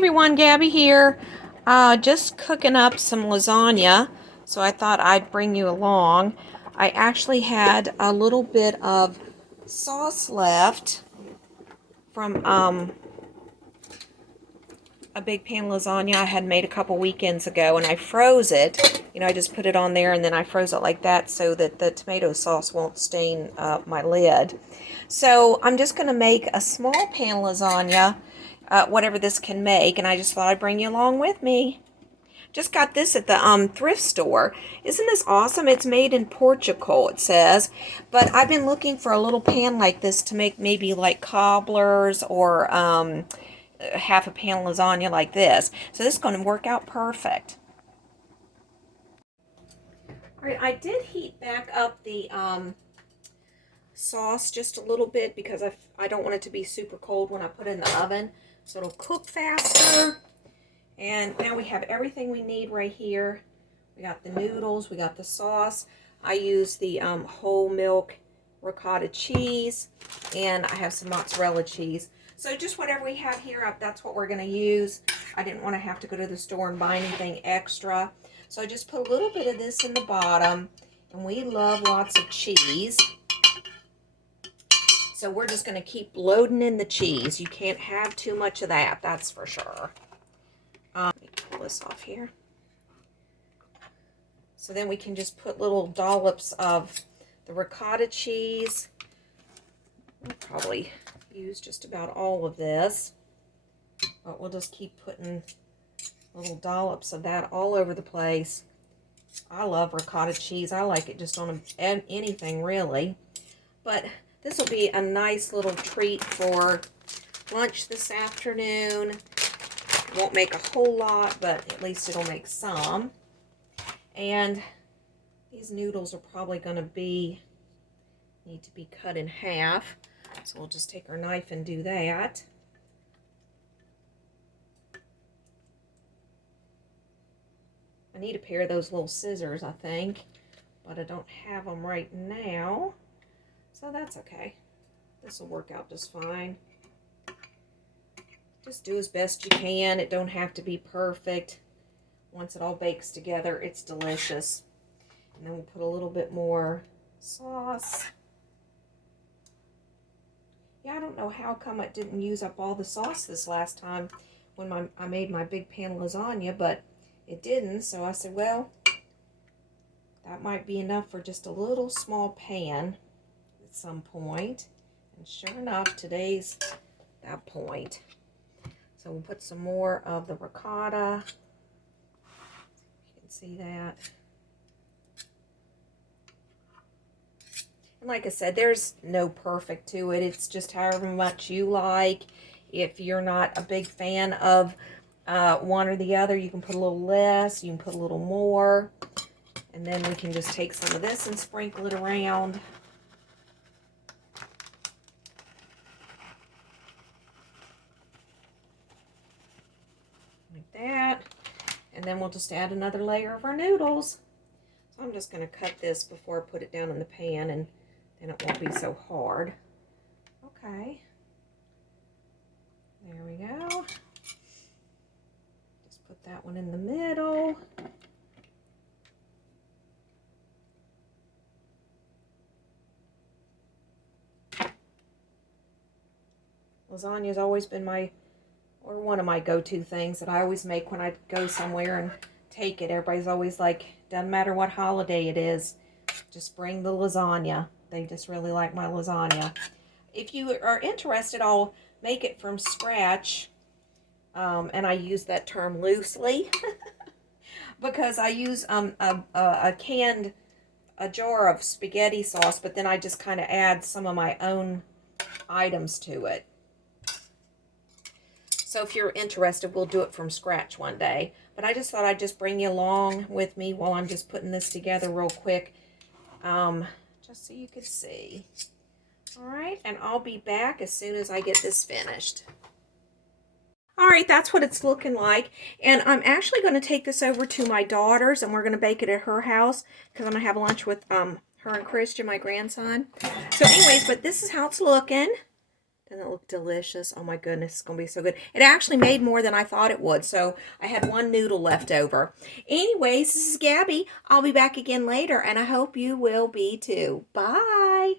Everyone, Gabby here. Just cooking up some lasagna, so I thought I'd bring you along. I actually had a little bit of sauce left from a big pan lasagna I had made a couple weekends ago, and I froze it. I just put it on there and then I froze it like that so that the tomato sauce won't stain my lid. So I'm just going to make a small pan lasagna, whatever this can make, and I just thought I'd bring you along with me. Just got this at the thrift store. Isn't this awesome? It's made in Portugal, it says. But I've been looking for a little pan like this to make maybe like cobblers or half a pan lasagna like this. So this is going to work out perfect. All right, I did heat back up the sauce just a little bit because I don't want it to be super cold when I put it in the oven. So it'll cook faster. And now we have everything we need right here. We got the noodles, we got the sauce. I use the whole milk ricotta cheese, and I have some mozzarella cheese. So just whatever we have here, that's what we're going to use. I didn't want to have to go to the store and buy anything extra. So I just put a little bit of this in the bottom, and we love lots of cheese. So we're just going to keep loading in the cheese. You can't have too much of that, that's for sure. Let me pull this off here. So then we can just put little dollops of the ricotta cheese. We'll probably use just about all of this, but we'll just keep putting little dollops of that all over the place. I love ricotta cheese. I like it just on anything really. But this will be a nice little treat for lunch this afternoon. Won't make a whole lot, but at least it'll make some. And these noodles are probably going to need to be cut in half. So we'll just take our knife and do that. I need a pair of those little scissors, I think, but I don't have them right now. So that's okay. This will work out just fine. Just do as best you can. It don't have to be perfect. Once it all bakes together, it's delicious. And then we'll put a little bit more sauce. Yeah, I don't know how come it didn't use up all the sauce this last time when I made my big pan lasagna, but it didn't. So I said, well, that might be enough for just a little small pan at some point. And sure enough, today's that point. So we'll put some more of the ricotta. You can see that. And like I said, there's no perfect to it. It's just however much you like. If you're not a big fan of one or the other, you can put a little less. You can put a little more. And then we can just take some of this and sprinkle it around. Like that. And then we'll just add another layer of our noodles. So I'm just going to cut this before I put it down in the pan, and then it won't be so hard. Okay. There we go. Just put that one in the middle. Lasagna's always been one of my go-to things that I always make when I go somewhere and take it. Everybody's always like, doesn't matter what holiday it is, just bring the lasagna. They just really like my lasagna. If you are interested, I'll make it from scratch, and I use that term loosely because I use a jar of spaghetti sauce, but then I just kind of add some of my own items to it. So if you're interested, we'll do it from scratch one day. But I just thought I'd just bring you along with me while I'm just putting this together real quick. Just so you could see. All right, and I'll be back as soon as I get this finished. All right, that's what it's looking like. And I'm actually going to take this over to my daughter's, and we're going to bake it at her house because I'm going to have lunch with her and Christian, my grandson. So anyways, but this is how it's looking. Doesn't it look delicious? Oh my goodness, it's going to be so good. It actually made more than I thought it would, so I had one noodle left over. Anyways, this is Gabby. I'll be back again later, and I hope you will be too. Bye.